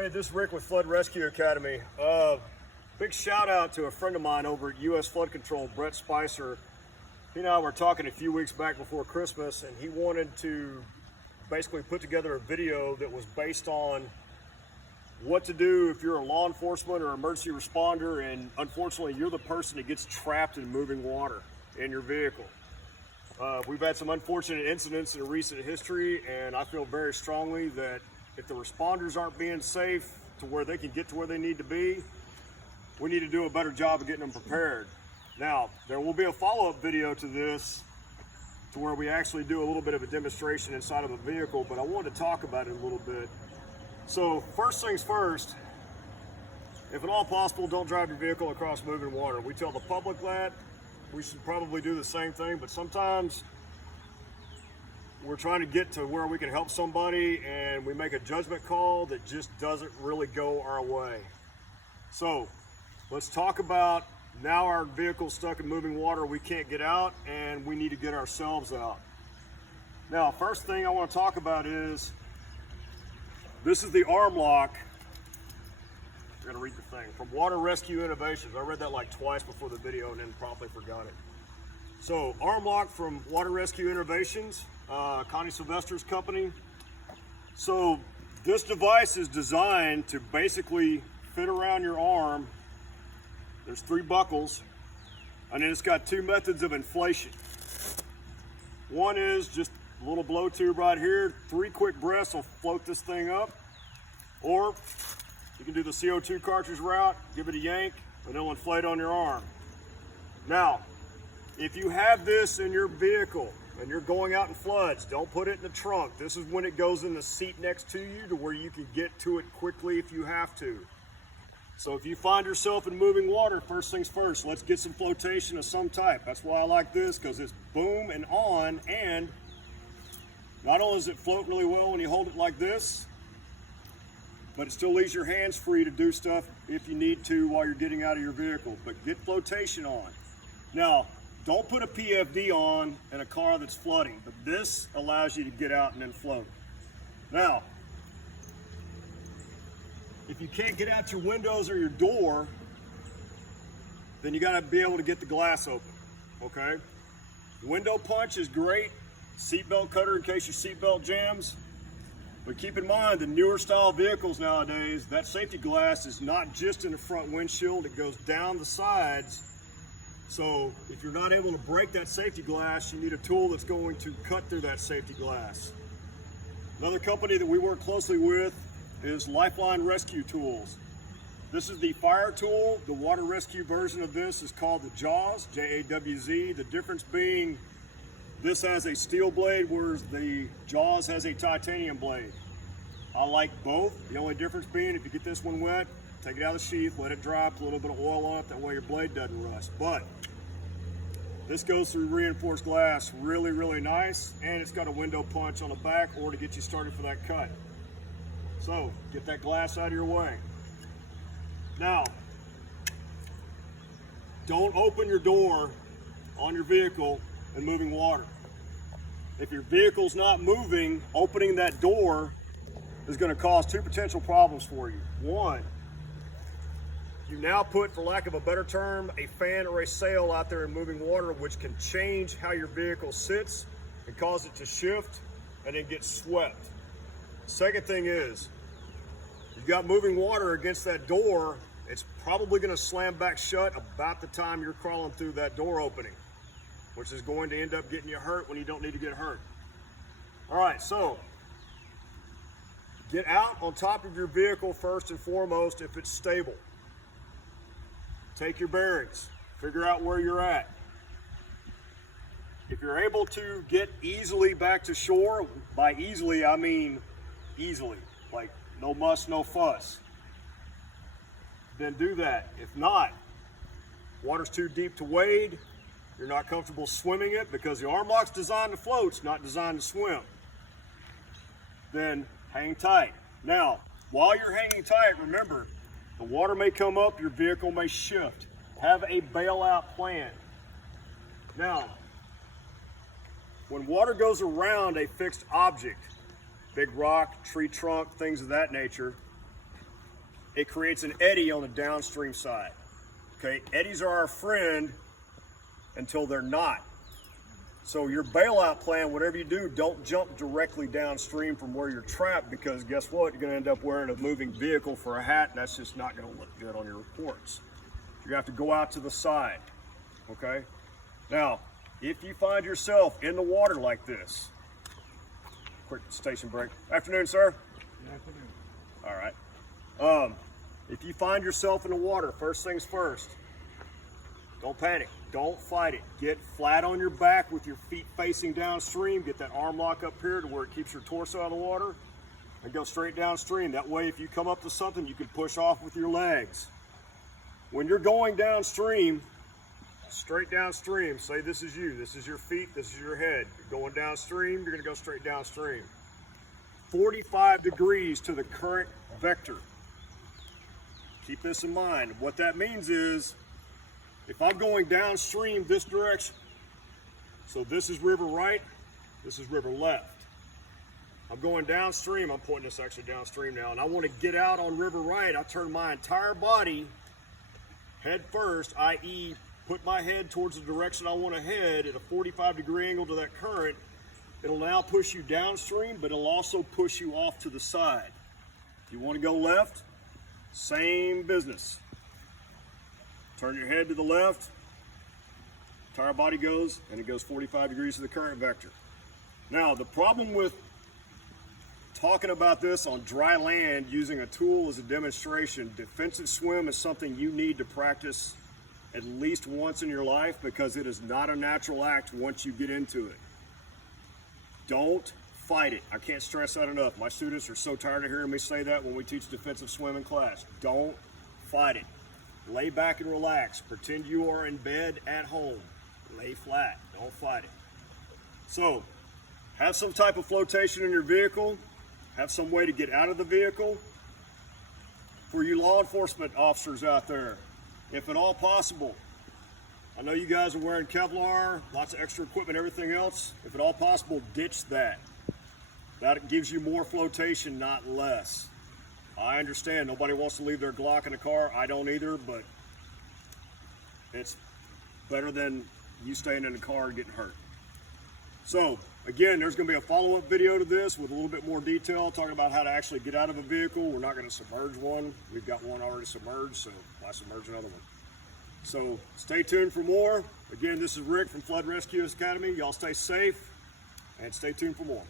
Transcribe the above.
Hey, this is Rick with Flood Rescue Academy. Big shout out to a friend of mine over at U.S. Flood Control, Brett Spicer. He and I were talking a few weeks back before Christmas, and he wanted to basically put together a video that was based on what to do if you're a law enforcement or emergency responder and unfortunately you're the person that gets trapped in moving water in your vehicle. We've had some unfortunate incidents in recent history, and I feel very strongly that if the responders aren't being safe to where they can get to where they need to be, we need to do a better job of getting them prepared. Now, there will be a follow-up video to this to where we actually do a little bit of a demonstration inside of a vehicle, but I wanted to talk about it a little bit. So first things first, if at all possible, don't drive your vehicle across moving water. We tell the public that. We should probably do the same thing, but sometimes we're trying to get to where we can help somebody and we make a judgment call that just doesn't really go our way. So let's talk about now our vehicle's stuck in moving water, we can't get out, and we need to get ourselves out. Now, first thing I want to talk about is, this is the arm lock. I gotta read the thing. From Water Rescue Innovations. I read that like twice before the video and then probably forgot it. So, arm lock from Water Rescue Innovations, Connie Sylvester's company. So, this device is designed to basically fit around your arm. There's 3 buckles, and then it's got 2 methods of inflation. One is just a little blow tube right here. 3 quick breaths will float this thing up. Or you can do the CO2 cartridge route, give it a yank, and it'll inflate on your arm. Now, if you have this in your vehicle and you're going out in floods, don't put it in the trunk. This is when it goes in the seat next to you to where you can get to it quickly if you have to. So if you find yourself in moving water, first things first, let's get some flotation of some type. That's why I like this, because it's boom and on, and not only does it float really well when you hold it like this, but it still leaves your hands free to do stuff if you need to while you're getting out of your vehicle. But get flotation on. Now, don't put a PFD on in a car that's flooding, but this allows you to get out and then float. Now, if you can't get out your windows or your door, then you gotta be able to get the glass open, okay? Window punch is great. Seatbelt cutter in case your seatbelt jams. But keep in mind, the newer style vehicles nowadays, that safety glass is not just in the front windshield, it goes down the sides. So if you're not able to break that safety glass, you need a tool that's going to cut through that safety glass. Another company that we work closely with is Lifeline Rescue Tools. This is the fire tool. The water rescue version of this is called the JAWZ, J-A-W-Z. The difference being, this has a steel blade, whereas the JAWZ has a titanium blade. I like both. The only difference being, if you get this one wet, take it out of the sheath, let it dry, put a little bit of oil on it, that way your blade doesn't rust. But this goes through reinforced glass really, really nice, and it's got a window punch on the back or to get you started for that cut. So, get that glass out of your way. Now, don't open your door on your vehicle in moving water. If your vehicle's not moving, opening that door is going to cause 2 potential problems for you. One, you now put, for lack of a better term, a fan or a sail out there in moving water, which can change how your vehicle sits and cause it to shift and then get swept. Second thing is, you've got moving water against that door, it's probably going to slam back shut about the time you're crawling through that door opening, which is going to end up getting you hurt when you don't need to get hurt. All right, so get out on top of your vehicle first and foremost if it's stable. Take your bearings, figure out where you're at. If you're able to get easily back to shore, by easily I mean easily, like no muss, no fuss, then do that. If not, water's too deep to wade, you're not comfortable swimming it because the arm lock's designed to float, it's not designed to swim, then hang tight. Now, while you're hanging tight, remember, the water may come up, your vehicle may shift. Have a bailout plan. Now, when water goes around a fixed object, big rock, tree trunk, things of that nature, it creates an eddy on the downstream side. Okay, eddies are our friend until they're not. So your bailout plan, whatever you do, don't jump directly downstream from where you're trapped, because guess what? You're gonna end up wearing a moving vehicle for a hat, and that's just not gonna look good on your reports. You have to go out to the side, okay? Now, if you find yourself in the water like this, quick station break. Afternoon, sir. Good afternoon. All right. If you find yourself in the water, first things first, don't panic. Don't fight it. Get flat on your back with your feet facing downstream. Get that arm lock up here to where it keeps your torso out of the water, and go straight downstream. That way, if you come up to something, you can push off with your legs. When you're going downstream, straight downstream, say this is you, this is your feet, this is your head. You're going downstream, you're gonna go straight downstream. 45 degrees to the current vector. Keep this in mind. What that means is, if I'm going downstream this direction, so this is river right, this is river left. I'm going downstream, I'm pointing this actually downstream now, and I want to get out on river right. I turn my entire body head first, i.e. put my head towards the direction I want to head at a 45-degree angle to that current. It'll now push you downstream, but it'll also push you off to the side. If you want to go left, same business. Turn your head to the left, entire body goes, and it goes 45 degrees to the current vector. Now, the problem with talking about this on dry land using a tool as a demonstration, defensive swim is something you need to practice at least once in your life, because it is not a natural act once you get into it. Don't fight it. I can't stress that enough. My students are so tired of hearing me say that when we teach defensive swim in class. Don't fight it. Lay back and relax. Pretend you are in bed at home. Lay flat. Don't fight it. So, have some type of flotation in your vehicle. Have some way to get out of the vehicle. For you law enforcement officers out there, if at all possible, I know you guys are wearing Kevlar, lots of extra equipment, everything else. If at all possible, ditch that. That gives you more flotation, not less. I understand nobody wants to leave their Glock in a car. I don't either, but it's better than you staying in the car and getting hurt. So, again, there's going to be a follow-up video to this with a little bit more detail, talking about how to actually get out of a vehicle. We're not going to submerge one. We've got one already submerged, so why submerge another one? So, stay tuned for more. Again, this is Rick from Flood Rescue Academy. Y'all stay safe, and stay tuned for more.